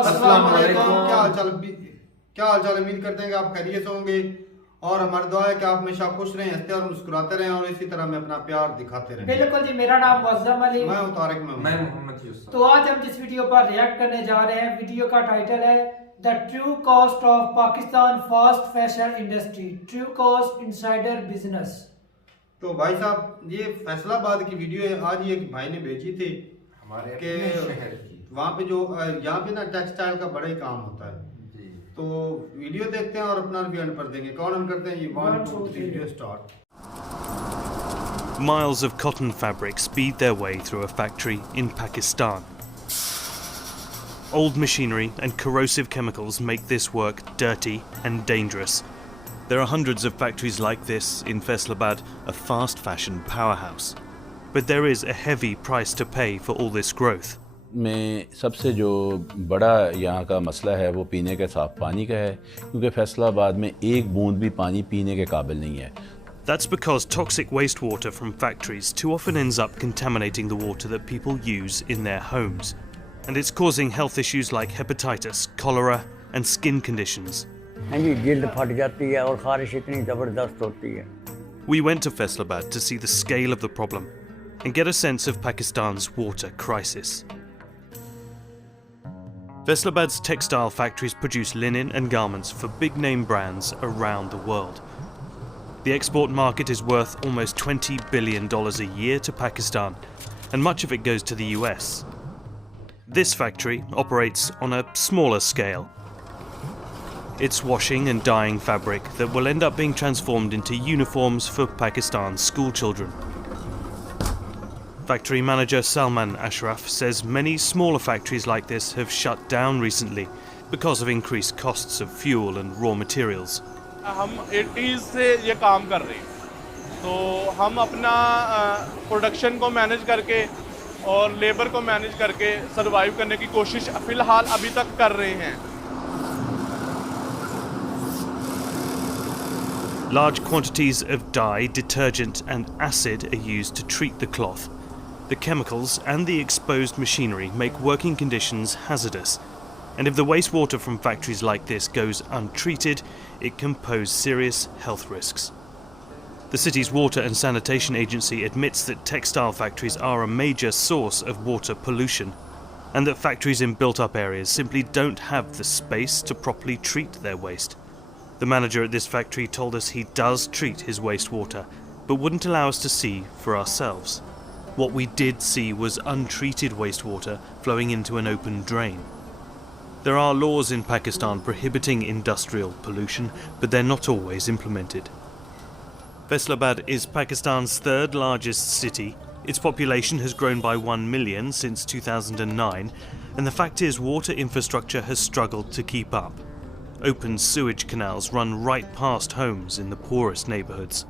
अस्सलाम वालेकुम। क्या हाल चाल उम्मीद करते हैं कि आप खैरियत से होंगे और हमारी दुआ है कि आप हमेशा खुश रहें, हंसते और मुस्कुराते रहें और इसी तरह में अपना प्यार दिखाते रहें। बिल्कुल जी, मेरा नाम मुअज़्ज़म अली, मैं हूं तारिक, मैं मोहम्मद यूसुफ। तो आज हम जिस वीडियो पर रिएक्ट करने जा रहे हैं, वीडियो का टाइटल है the true cost of Pakistan fast fashion industry, true cost insider business. तो भाई साहब, ये फैसलाबाद की वीडियो है, आज ये एक भाई ने भेजी थी हमारे कि शहर की वहाँ पे जो यहाँ पे ना टेक्सटाइल का बड़ा ही काम होता है। तो वीडियो देखते हैं और अपना रिव्यू एंड पर देंगे। कौन हम करते हैं ये 1 2 3 video start. Miles of cotton fabric speed their way through a factory in Pakistan. Old machinery and corrosive chemicals make this work dirty and dangerous. There are hundreds of factories like this in Faisalabad, a fast fashion powerhouse. But there is a heavy price to pay for all this growth. में सबसे जो बड़ा यहाँ का मसला है वो पीने के साफ पानी का है, क्योंकि फैसलाबाद में एक बूंद भी पानी पीने के काबिल नहीं है। That's because toxic wastewater from factories too often ends up contaminating the water that people use in their homes. And it's causing health issues like hepatitis, cholera and skin conditions. जी जिल्द फट जाती है और खारिश इतनी ज़बरदस्त होती है। We went to Faisalabad to see the scale of the problem and get a sense of Pakistan's water crisis. Faisalabad's textile factories produce linen and garments for big-name brands around the world. The export market is worth almost $20 billion a year to Pakistan, and much of it goes to the US. This factory operates on a smaller scale. It's washing and dyeing fabric that will end up being transformed into uniforms for Pakistan's school children. Factory manager Salman Ashraf says many smaller factories like this have shut down recently because of increased costs of fuel and raw materials. हम 80s से ये काम कर रहे हैं, तो हम अपना प्रोडक्शन को मैनेज करके और लेबर को मैनेज करके सर्वाइव करने की कोशिश फिलहाल अभी तक कर रहे हैं। Large quantities of dye, detergent and acid are used to treat the cloth. The chemicals and the exposed machinery make working conditions hazardous, and if the wastewater from factories like this goes untreated, it can pose serious health risks. The city's Water and Sanitation Agency admits that textile factories are a major source of water pollution, and that factories in built-up areas simply don't have the space to properly treat their waste. The manager at this factory told us he does treat his wastewater, but wouldn't allow us to see for ourselves. What we did see was untreated wastewater flowing into an open drain. There are laws in Pakistan prohibiting industrial pollution, but they're not always implemented. Faisalabad is Pakistan's third largest city. Its population has grown by 1 million since 2009, and the fact is water infrastructure has struggled to keep up. Open sewage canals run right past homes in the poorest neighborhoods.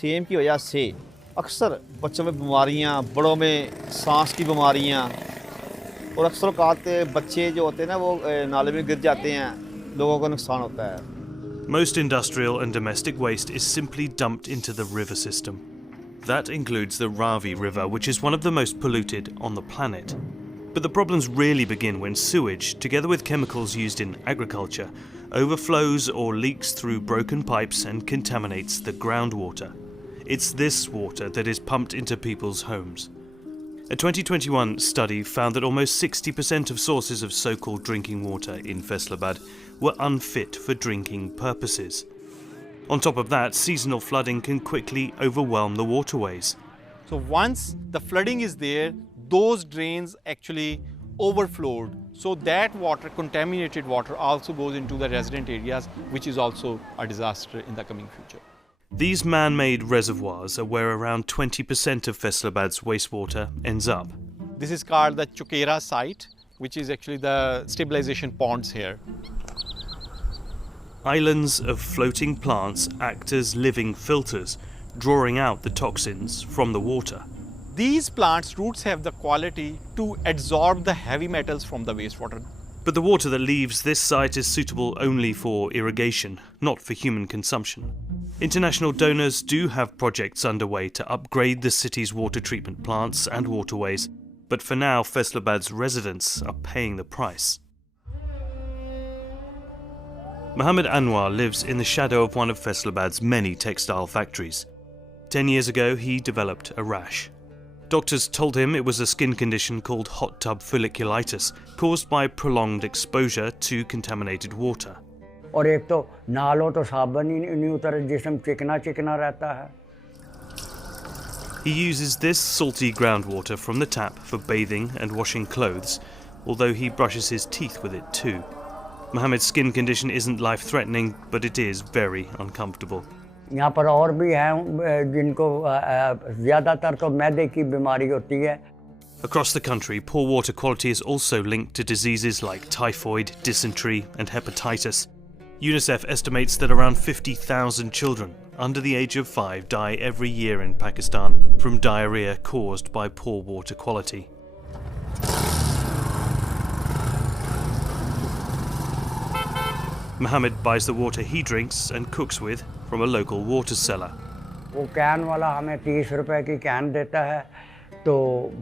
Same की वजह से अक्सर बच्चों में बीमारियां, बड़ों में सांस की बीमारियां और अक्सर औक़ात बच्चे जो होते हैं ना वो नाले में गिर जाते हैं, लोगों को नुकसान होता है। Most industrial and domestic waste is simply dumped into the river system. That includes the Ravi River, which is one of the most polluted on the planet. But the problems really begin when sewage, together with chemicals used in agriculture, overflows or leaks through broken pipes and contaminates the groundwater. It's this water that is pumped into people's homes. A 2021 study found that almost 60% of sources of so-called drinking water in Faisalabad were unfit for drinking purposes. On top of that, seasonal flooding can quickly overwhelm the waterways. So once the flooding is there, those drains actually overflowed. So that water, contaminated water, also goes into the resident areas, which is also a disaster in the coming future. These man-made reservoirs are where around 20% of Faisalabad's wastewater ends up. This is called the Chukera site, which is actually the stabilization ponds here. Islands of floating plants act as living filters, drawing out the toxins from the water. These plants' roots have the quality to absorb the heavy metals from the wastewater. But the water that leaves this site is suitable only for irrigation, not for human consumption. International donors do have projects underway to upgrade the city's water treatment plants and waterways, but for now Faisalabad's residents are paying the price. Mohammed Anwar lives in the shadow of one of Faisalabad's many textile factories. 10 years ago, he developed a rash. Doctors told him it was a skin condition called hot tub folliculitis, caused by prolonged exposure to contaminated water. और एक तो नालों तो साबुन ही नहीं उतर, जिस्म चिकना चिकना रहता है. He uses this salty groundwater from the tap for bathing and washing clothes, although he brushes his teeth with it too. Mohammed's skin condition isn't life-threatening, but it is very uncomfortable. यहाँ पर और भी हैं जिनको ज़्यादातर तो मैदे की बीमारी होती है. Across the country, poor water quality is also linked to diseases like typhoid, dysentery and hepatitis. UNICEF estimates that around 50,000 children under the age of 5 die every year in Pakistan from diarrhea caused by poor water quality. Mohammed buys the water he drinks and cooks with from a local water seller. वो can वाला हमें 30 रुपए की can देता है, तो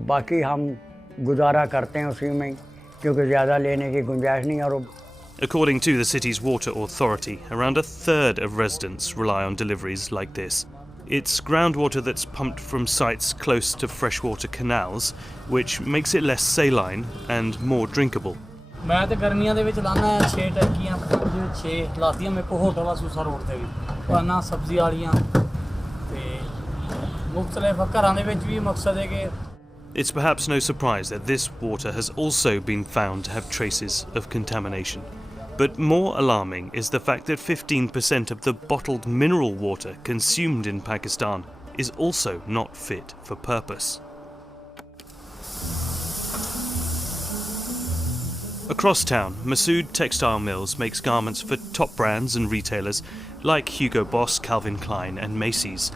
बाकी हम गुजारा करते हैं उसी में, क्योंकि ज़्यादा लेने की गुंजाइश नहीं. और According to the city's water authority, around a third of residents rely on deliveries like this. It's groundwater that's pumped from sites close to freshwater canals, which makes it less saline and more drinkable. मैं तो गर्मियां ਦੇ ਵਿੱਚ ਲਾਣਾ 6 ਟੈਂਕੀਆਂ 6 ਲਾਤੀਆਂ ਮੇਰੇ ਕੋ hotel ਸੂਸਾ road ਤੇ ਵੀ ਪਾਣਾ ਸਬਜ਼ੀ ਵਾਲੀਆਂ ਤੇ ਮੁxtਲਿਫ ਘਰਾਂ ਦੇ ਵਿੱਚ ਵੀ ਮਕਸਦ ਹੈ ਕਿ It's perhaps no surprise that this water has also been found to have traces of contamination. But more alarming is the fact that 15% of the bottled mineral water consumed in Pakistan is also not fit for purpose. Across town, Masood Textile Mills makes garments for top brands and retailers like Hugo Boss, Calvin Klein and Macy's.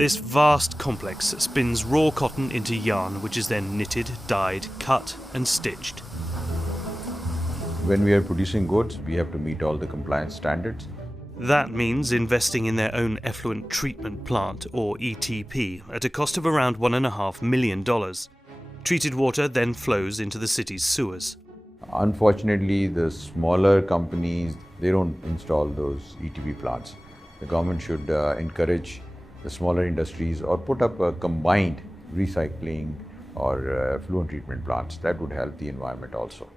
This vast complex spins raw cotton into yarn, which is then knitted, dyed, cut and stitched. When we are producing goods, we have to meet all the compliance standards. That means investing in their own effluent treatment plant, or ETP, at a cost of around $1.5 million. Treated water then flows into the city's sewers. Unfortunately, the smaller companies, they don't install those ETP plants. The government should encourage the smaller industries or put up a combined recycling or effluent treatment plants. That would help the environment also.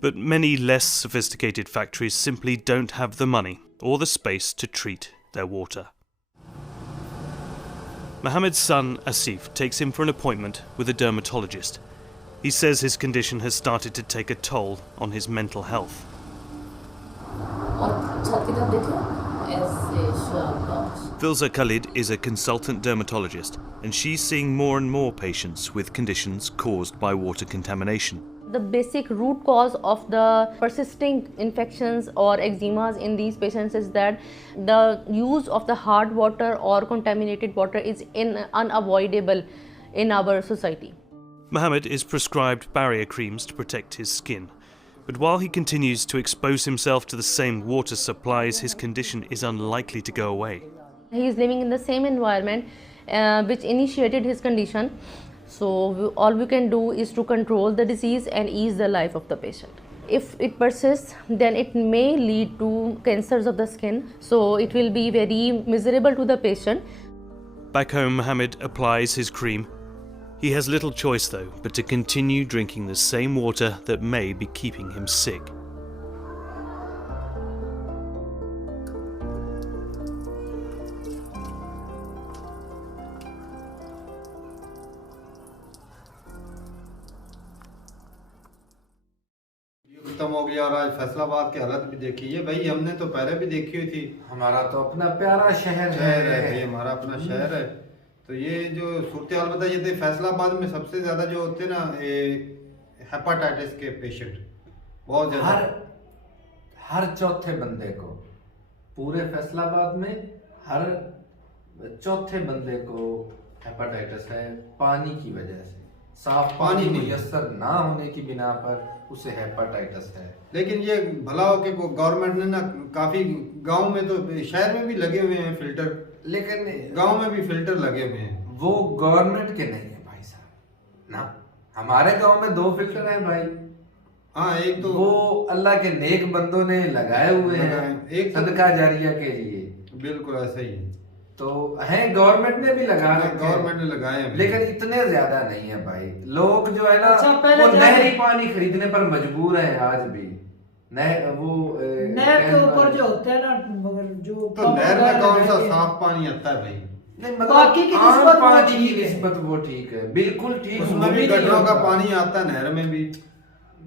But many less sophisticated factories simply don't have the money or the space to treat their water. Mohammed's son Asif takes him for an appointment with a dermatologist. He says his condition has started to take a toll on his mental health. Filza Khalid is a consultant dermatologist, and she's seeing more and more patients with conditions caused by water contamination. The basic root cause of the persisting infections or eczemas in these patients is that the use of the hard water or contaminated water is unavoidable in our society. Mohammed is prescribed barrier creams to protect his skin. But while he continues to expose himself to the same water supplies, his condition is unlikely to go away. He is living in the same environment which initiated his condition. So all we can do is to control the disease and ease the life of the patient. If it persists, then it may lead to cancers of the skin. So it will be very miserable to the patient. Back home, Mohammed applies his cream. He has little choice though, but to continue drinking the same water that may be keeping him sick. खत्म हो गया और आज फैसलाबाद की हालत भी देखी है भाई, हमने तो पहले भी देखी हुई थी। हमारा तो अपना प्यारा शहर है, हमारा अपना शहर है। तो ये जो सूरत हाल बताइए थे, फैसलाबाद में सबसे ज्यादा जो होते ना हेपाटाइटिस के पेशेंट बहुत ज्यादा, हर चौथे बंदे को, पूरे फैसलाबाद में हर चौथे बंदे को हेपाटाइटिस है, पानी की वजह से। साफ पानी मुयस्सर ना होने की बिना पर उसे हेपाटाइटिस है। लेकिन ये भला हो कि गवर्नमेंट ने ना काफी गांव में तो, शहर में भी लगे हुए हैं फिल्टर, लेकिन गांव में भी फिल्टर लगे हुए हैं। वो गवर्नमेंट के नहीं है भाई साहब ना, हमारे गांव में 2 फिल्टर हैं भाई। हाँ एक तो वो अल्लाह के नेक बंदों ने लगाए हुए हैं एक सदका जारिया के लिए। बिल्कुल ऐसा ही है। तो है गवर्नमेंट ने भी लगा रखे हैं, गवर्नमेंट ने लगाए हैं, लेकिन इतने ज्यादा नहीं है भाई। लोग जो है ना अच्छा, पहले वो क्या नहरी है? पानी खरीदने पर मजबूर है आज भी। नहर के ऊपर जो होते हैं ना, मगर जो तो नहर में कौन सा साफ पानी आता है भाई? नहीं मतलब बाकी की आम निस्बत वो पानी की ठीक है। निस्बत वो ठीक है, बिल्कुल ठीक। उसमें वो भी नहीं गटरों का होता। पानी आता है नहर में भी।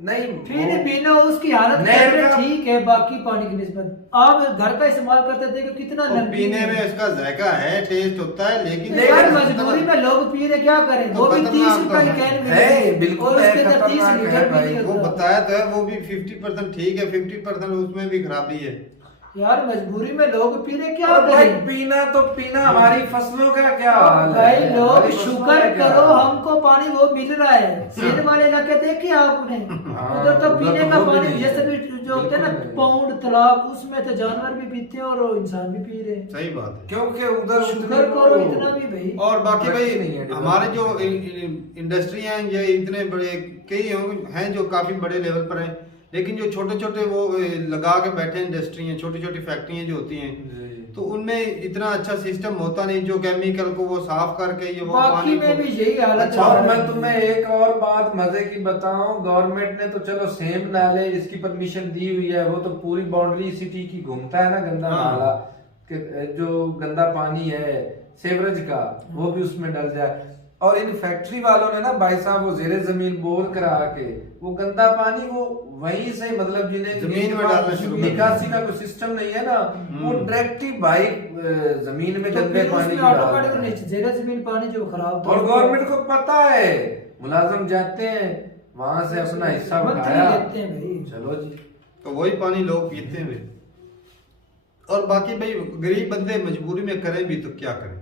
नहीं फिर भी ना उसकी हालत नहर कहते का- ठीक है बाकी पानी की निस्बत। आप घर का इस्तेमाल करते देखो कितना तो नमकीन पीने है। में उसका जायका है, टेस्ट होता है, लेकिन यार मजबूरी में लोग पी रहे, क्या करें? तो वो भी 30 खतरनाक रुपए की तो कैन है, मिलेगी बिल्कुल और है, उसके अंदर 30 खतरनाक है लीटर भाई। भी वो होता है। बताया तो है, वो भी 50% ठीक है, 50% उसमें भी खराबी है। यार मजबूरी में लोग पी रहे, क्या और भाई करें? पीना तो पीना, हमारी फसलों का क्या हाल है भाई लोग हमारी फसलों शुक्र का क्या करो हाल है? हमको पानी वो मिल रहा है। सिंध वाले इलाके देखे आपने, हाँ, उधर तो उधर पीने तो का वो भी पानी नहीं जैसे है। भी जो होते हैं ना बिल्कुल नहीं। पौंड तालाब, उसमें तो जानवर भी पीते हैं और इंसान भी पी रहे हैं। सही बात है। क्योंकि उधर शुक्र करो इतना भी भाई। और बाकी भाई नहीं है, हमारे जो इंडस्ट्री हैं ये इतने बड़े कई हैं जो काफी बड़े लेवल पर हैं, लेकिन जो छोटे छोटे वो लगा के बैठे इंडस्ट्री हैं, छोटी छोटी फैक्ट्रियां जो होती हैं, तो उनमें इतना अच्छा सिस्टम होता नहीं जो केमिकल को वो साफ करके ये वो बाकी पानी में को। भी यही हालत अच्छा, है। और मैं तुम्हें एक और बात मजे की बताऊं, गवर्नमेंट ने तो चलो सेम नाले इसकी परमिशन दी हुई है, वो तो पूरी बाउंड्री सिटी की घूमता है ना गंदा हाँ। नाला कि जो गंदा पानी है सेवरेज का वो भी उसमें डल जाए। और इन फैक्ट्री वालों ने ना भाई साहब वो जेरे जमीन बोर करा के वो गंदा पानी वो वहीं से मतलब जिन्हें जमीन में डालना शुरू कर दिया। निकासी का कोई सिस्टम नहीं है ना, वो डायरेक्ट ही भाई जमीन में तो गंदे फिर पानी उसमें की डाल रहे ऑटोमेटिक हैं। नीचे जेरा जमीन पानी जो खराब और गवर्नमेंट को पता है, मुलाजिम जाते हैं वहां से अपना हिस्सा उठाया, लेते हैं भाई। चलो जी। तो वही पानी लोग पीते हैं। और बाकी भाई गरीब बंदे मजबूरी में करें भी तो क्या करें?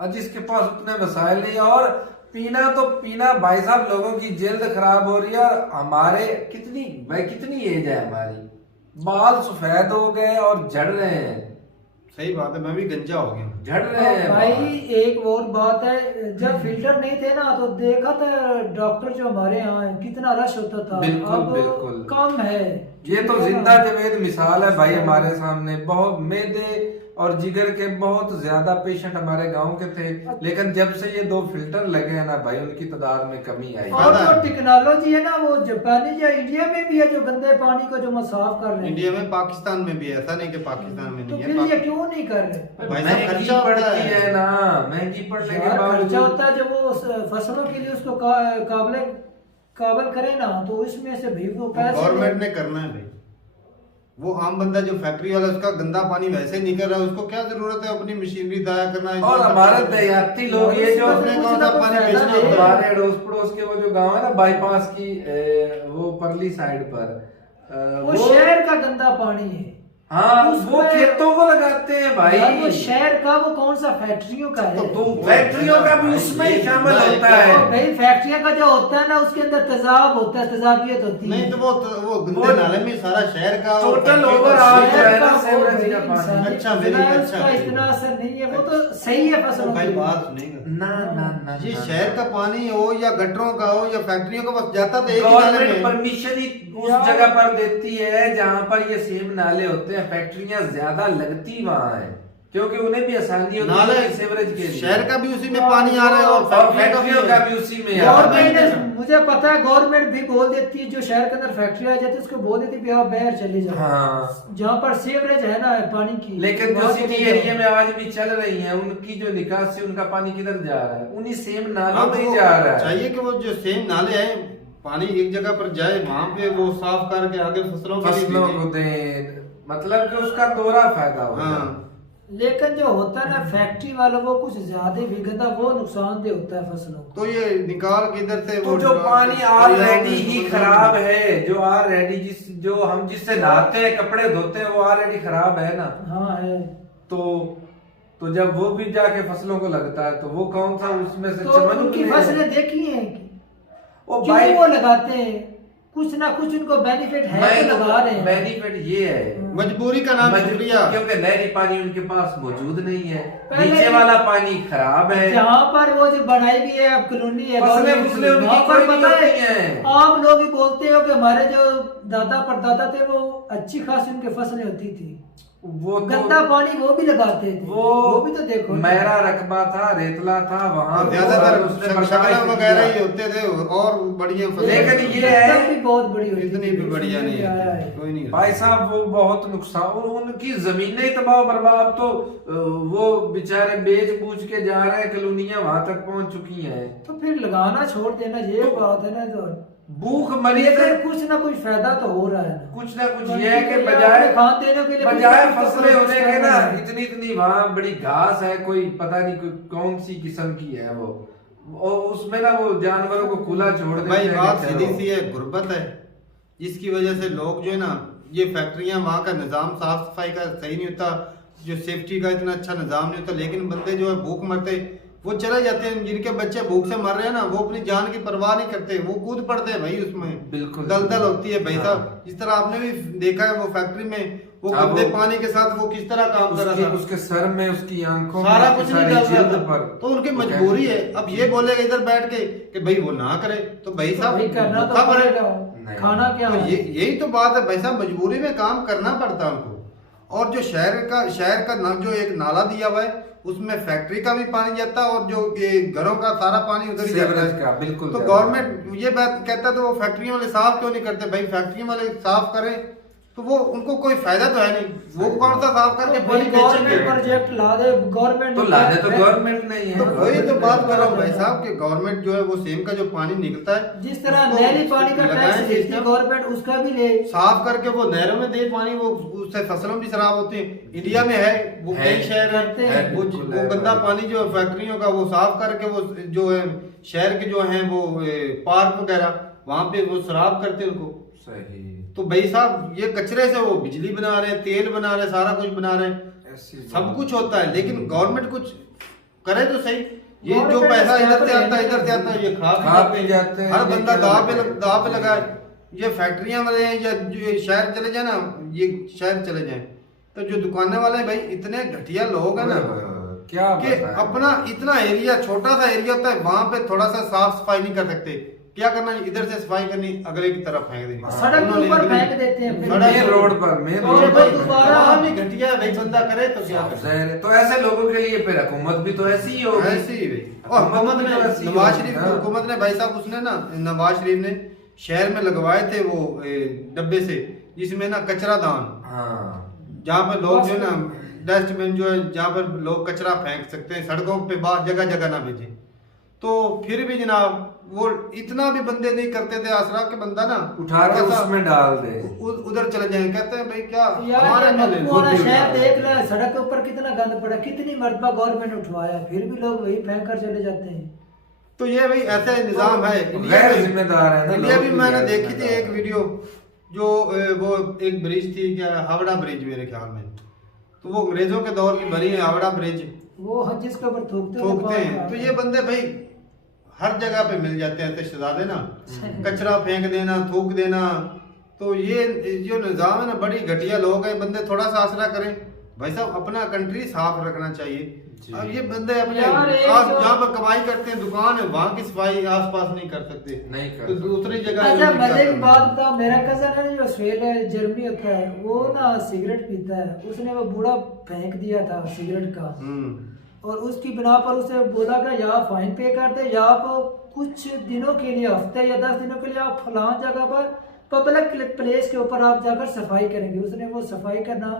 और जिसके पास उतने वसाइल नहीं, और पीना तो पीना भाई साहब, लोगों की जल्द खराब हो रही है। और हमारे कितनी एज है हमारी, बाल सफेद हो गए और झड़ रहे हैं। सही बात है, मैं भी गंजा हो गया, झड़ रहे हैं भाई। एक और बात है, जब फिल्टर नहीं थे ना तो देखा था डॉक्टर जो हमारे यहाँ है कितना रश होता था। बिल्कुल, अब बिल्कुल। कम है। ये तो जिंदा जवेद मिसाल है भाई हमारे सामने। बहुत मैदे और जिगर के बहुत ज्यादा पेशेंट हमारे गांव के थे, लेकिन जब से ये 2 फिल्टर लगे हैं ना भाई, उनकी तादाद में कमी आई। और जो टेक्नोलॉजी है ना वो जापानी या इंडिया में भी है, जो गंदे पानी को जो हम साफ कर रहे हैं। इंडिया में, पाकिस्तान में भी, ऐसा नहीं कि पाकिस्तान में तो नहीं फिर है। ये क्यों नहीं कर रहे? भाई साहब महंगी खर्चा होता पड़ती है है ना, महंगी पड़ने के यार खर्चा बावजूद होता है, जब वो फसलों के लिए उसको काबल करे ना तो इसमें से भी वो पैसे गवर्नमेंट ने करना है भाई। वो आम बंदा जो फैक्ट्री वाला उसका गंदा पानी वैसे निकल रहा है, उसको क्या जरूरत है अपनी मशीनरी दाया करना है? और हमारे देहाती लोग ये जो उसने कौन सा पानी बेचना होता है? हमारे अड़ोस पड़ोस के वो जो गांव है ना बाईपास की वो परली साइड पर वो शहर का गंदा पानी है। हाँ वो उसमें- खेतों को लगाते हैं भाई। यार वो शहर का, वो कौन सा फैक्ट्रियों का है? तो फैक्ट्रियों का भी उसमें ही शामिल होता है। तो भाई फैक्ट्रियों का जो होता है ना उसके अंदर तेजाब होता है, तेजाबियत होती है। नहीं तो वो गंदे नाले में सारा शहर का और टोटल फैक्ट्री का ओवरऑल शहर है ना का सेवरेज भाई का पानी। इंसानी अच्छा, फसला है, अच्छा, उसका अच्छा। इतना असर नहीं है। वो तो सही है फसलों भाई के लिए। बात सुनेगा, ना ना ना ये ना, शहर का पानी हो या गटरों का हो या फैक्ट्रियों का, बस जाता तो एक ही नाले गवर्नमेंट में। परमिशन ही उस यार- जगह पर देती है जहां पर ये सेम नाले होते हैं, फैक्ट्रियां ज्यादा लगती वहां है क्योंकि उन्हें भी आसानी होती नाले है सेवरेज के लिए। शहर का भी उसी में पानी आ रहा है और फैक्ट्रियों का भी उसी में आ रहा गवर्नमेंट है। ने, मुझे पता है गवर्नमेंट भी बोल देती है, जो शहर के अंदर फैक्ट्री आ जाती है उसको बोल देती है भी आप बाहर चले जाओ। हाँ। जहाँ पर सीवरेज है ना पानी की, लेकिन जो वहाँ सिटी चले जाओ। एरिया में आज भी चल रही है, उनकी जो निकासी, उनका पानी किधर जा रहा है? उन्हीं सेम नालों हाँ, में ही तो जा रहा है। चाहिए कि वो जो सेम नाले हैं पानी एक जगह पर जाए, वहां पे वो साफ करके आगे फसलों के लिए फसलों भेजे। को दें, मतलब कि उसका दोहरा फायदा हो जाए। हाँ। लेकिन जो होता है ना फैक्ट्री वालों को कुछ ज्यादा ही गंदा, वो नुकसानदेह होता है फसलों को। तो ये निकाल के इधर से तो जो पानी ऑलरेडी ही खराब है, जो ऑलरेडी जो हम जिससे नहाते हैं, कपड़े धोते हैं, वो ऑलरेडी खराब है ना। हाँ है। तो जब वो भी जाके फसलों को लगता है तो वो कौन सा उसमें से तो चमन उनकी में- फसलें देखी हैं कि ओ क्यों भाई वो लगाते हैं? कुछ ना कुछ उनको बेनिफिट है मैं तो लगा रहे हैं। बेनिफिट ये है, मजबूरी का नाम शुक्रिया, क्योंकि नहरी पानी उनके पास मौजूद नहीं है, पहले नीचे वाला पानी खराब है। जहाँ पर वो जो बनाई हुई है अब कॉलोनी है, फसलें फसलें उनकी वहाँ पर कोई नहीं पता होती है हैं। आप लोग ही बोलते हो कि हमारे जो दादा परदादा थे वो अच्छी खासी उनके फसलें होती थी, वो गंदा पानी वो भी लगाते थे, वो भी तो देखो मेरा रकबा था, रेतला था, वहाँ ज्यादातर शक्ल वगैरह ही होते थे और बढ़िया फसल। लेकिन ये है भी बहुत बड़ी होती इतनी भी बढ़िया नहीं है, कोई नहीं। भाई साहब वो बहुत नुकसान, उनकी जमीनें तबाह बर्बाद, तो वो बेचारे बेच बूझ के जा रहे हैं, कॉलोनियां वहां तक पहुंच चुकी हैं। तो फिर लगाना छोड़ देना, ये बात है ना। तो भूख मरी है, कुछ ना कुछ फायदा तो हो रहा है, कुछ ना कुछ ये है कि बजाय खाद देने के लिए बजाय फसलें होने के ना इतनी इतनी वहाँ बड़ी घास है, कोई पता नहीं कोई कौन सी किस्म की है वो, और उसमें ना वो जानवरों को खुला छोड़ देते भाई हैं। बात सीधी सी है, गुर्बत है, जिसकी वजह से लोग जो है ना, ये फैक्ट्रियां, वहाँ का निज़ाम साफ सफाई का सही नहीं होता, जो सेफ्टी का इतना अच्छा निज़ाम नहीं होता, लेकिन बंदे जो है भूख मरते वो चले जाते हैं। जिनके बच्चे भूख से मर रहे हैं ना, वो अपनी जान की परवाह नहीं करते, वो कूद पड़ते हैं भाई उसमें। बिल्कुल दलदल होती है भाई साहब, जिस तरह आपने भी देखा है वो फैक्ट्री में वो गंदे पानी के साथ वो किस तरह काम कर रहा था, उसके सर में, उसकी आंखों में, सारा कुछ नहीं सारी कर रहा जिल्द था, पर। तो उनकी मजबूरी है। अब ये बोलेगा इधर बैठ के कि भाई वो ना करे, तो भाई साहब करना तो भूखा पड़ेगा, पड़ेगा, खाना क्या तो है? यही तो बात है भाई साहब, मजबूरी में काम करना पड़ता है उनको। और जो शहर का जो एक नाला दिया हुआ है, उसमें फैक्ट्री का भी पानी जाता है और जो ये घरों का सारा पानी उधर ही जाता है। बिल्कुल। तो गवर्नमेंट ये बात कहता है तो वो फैक्ट्रियों वाले साफ क्यों नहीं करते? भाई फैक्ट्रियों वाले साफ करें तो वो उनको कोई फायदा तो है नहीं, वो कौन सा साफ करके पानी बेचेंगे? प्रोजेक्ट ला दे गवर्नमेंट, तो लाने तो गवर्नमेंट नहीं है। तो वही तो बात कर रहा हूँ भाई साहब कि गवर्नमेंट जो है वो सेम का जो पानी निकलता है, जिस तरह नहरी पानी का टैक्स लेती है गवर्नमेंट, उसका भी ले, साफ करके वो नहरों में दे पानी, वो उससे फसलों भी खराब होती है। इंडिया में है वो कई शहर करते हैं, वो गंदा पानी जो फैक्ट्रियों का वो साफ करके वो जो है शहर के जो है वो पार्क वगैरह वहां पे वो शराब करते हैं उनको। सही। तो भाई साहब ये कचरे से वो बिजली बना रहे हैं, तेल बना रहे हैं, सारा कुछ बना रहे हैं, सब कुछ होता है, लेकिन गवर्नमेंट कुछ करे तो सही। ये जो पैसा इधर से आता है ये खा पी जाते हैं, हर बंदा दाव पे लगा है। ये फैक्ट्रियां वाले हैं या जो शहर चले जाए ना, ये शहर चले जाए तो जो दुकानें वाले हैं भाई इतने घटिया लोग हैं ना, क्या कि अपना इतना एरिया, छोटा सा एरिया होता है, वहां पे थोड़ा सा साफ सफाई नहीं कर सकते। क्या करना, इधर से सफाई करनी, अगले की तरफ फेंक देनी, सड़क के ऊपर फेंक देते हैं, मेन रोड पर, मेन रोड पर दोबारा घटिया है भाई, बंदा करे तो क्या करे? तो ऐसे लोगों के लिए फिर हुकूमत भी तो ऐसी ही होगी। ऐसी ही भाई। और हुकूमत ने, नवाज शरीफ की हुकूमत ने भाई साहब, उसने ना नवाज शरीफ ने शहर में लगवाए थे वो डब्बे से, जिसमें ना कचरा दान, जहाँ पर लोग जो है ना डस्टबिन जो है, जहाँ पर लोग कचरा फेंक सकते हैं, सड़कों पे बाहर जगह जगह ना भेजें। तो फिर भी जनाब वो इतना भी बंदे नहीं करते थे आसरा के बंदा ना उठा के उसमें डाल दे, उधर चले जाए। कहते हैं भाई क्या हमारे शहर देख ले, सड़क के ऊपर कितना गंद पड़ा, कितनी मरतबा गवर्नमेंट उठवाया, फिर भी लोग वही फेंक कर चले जाते हैं। तो ये भाई ऐसा निजाम है जिम्मेदार है। इंडिया भी मैंने देखी थी एक वीडियो, जो वो एक ब्रिज थी, क्या हावड़ा ब्रिज मेरे ख्याल में, तो वो अंग्रेजों के दौर की बनी है हावड़ा ब्रिज, वो जिसके ऊपर थूकते हैं। तो ये बंदे भाई हर जगह पे मिल जाते हैं शहजादे ना, कचरा फेंक देना, थूक देना। तो ये जो निजाम है ना, बड़ी घटिया लोग हैं, बंदे थोड़ा सा आसरा करें भाई साहब, अपना कंट्री साफ रखना चाहिए। अब ये बंदे अपने जहाँ पर कमाई करते हैं, दुकान है, वहाँ की सफाई आसपास नहीं कर सकते, नहीं कर तो दूसरी जगह। अच्छा मजे की बात बताओ, मेरा कजन है जो ऑस्ट्रेलिया जर्मनी होता है, वो ना सिगरेट पीता है, उसने वो बूढ़ा फेंक दिया था सिगरेट का, और उसकी बिना पर उसे बोला कि या फाइन पे कर दे, या आप कुछ दिनों के लिए, हफ्ते या 10 दिनों के लिए आप फलां जगह पर पब्लिक प्लेस के ऊपर आप जाकर सफाई करेंगे। उसने वो सफाई करना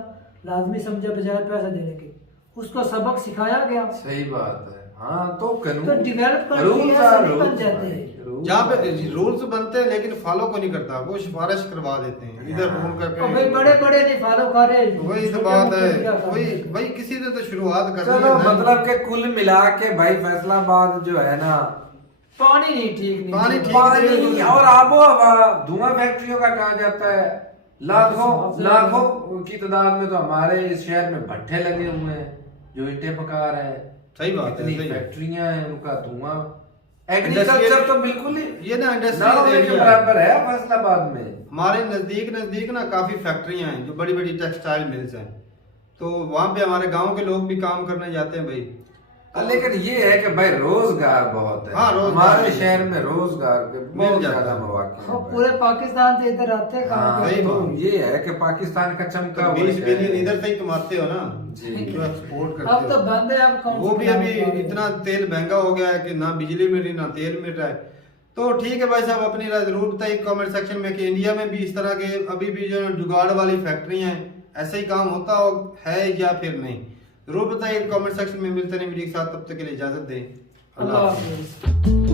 लाजमी समझा बजाय पैसा देने के, उसको सबक सिखाया गया। सही बात है। हाँ तो डेवलप बन जाते हैं, जहाँ पे रूल्स बनते हैं लेकिन फॉलो को नहीं करता, वो सिफारिश करवा देते हैं इधर फोन करके, भाई बड़े बड़े नहीं फॉलो कर रहे। वही तो बात है, वही भाई किसी ने तो शुरुआत करनी है। चलो मतलब के कुल मिला के भाई फैसलाबाद जो है ना, पानी नहीं ठीक, पानी और आबो हवा, धुआं फैक्ट्रियों का कहा जाता है, लाखों की तादाद में तो हमारे इस शहर में भट्ठे लगे हुए हैं जो ईंटें पका रहे हैं। सही बात है, इतनी फैक्ट्रियां हैं, उनका धुआं एग्रीकल्चर तो बिल्कुल ही ये ना नारों में इंडस्ट्रियल के बराबर है फैसलाबाद में। हमारे नज़दीक ना काफ़ी फैक्ट्रियां हैं जो बड़ी बड़ी टेक्सटाइल मिल्स हैं, तो वहाँ पे हमारे गांव के लोग भी काम करने जाते हैं भाई। लेकिन ये है कि भाई रोजगार बहुत है। हाँ, रोजगार हमारे शहर में रोजगार के बहुत ज्यादा मौके हाँ, हैं। पूरे पाकिस्तान से इधर आते हैं काम हाँ, करने। तो ये है कि पाकिस्तान का चमका हुआ 20 शहर बिलियन है। इधर से ही कमाते हो ना, जी। जो एक्सपोर्ट करते अब तो हो। बंद है, अब कौन वो सी भी काम अभी कर रहे हैं? इतना तेल महंगा हो गया है कि ना बिजली मिल रही ना तेल मिल रहा है। तो ठीक है भाई साहब, अपनी राय जरूर बताइए कमेंट सेक्शन में कि इंडिया में भी इस तरह के अभी भी जो जुगाड़ वाली फैक्ट्रियां हैं, ऐसे ही काम होता है या फिर नहीं, जरूर बताइए कमेंट सेक्शन में। मिलते हैं वीडियो के साथ, तब तक के लिए इजाजत दें। अल्लाह हाफिज़।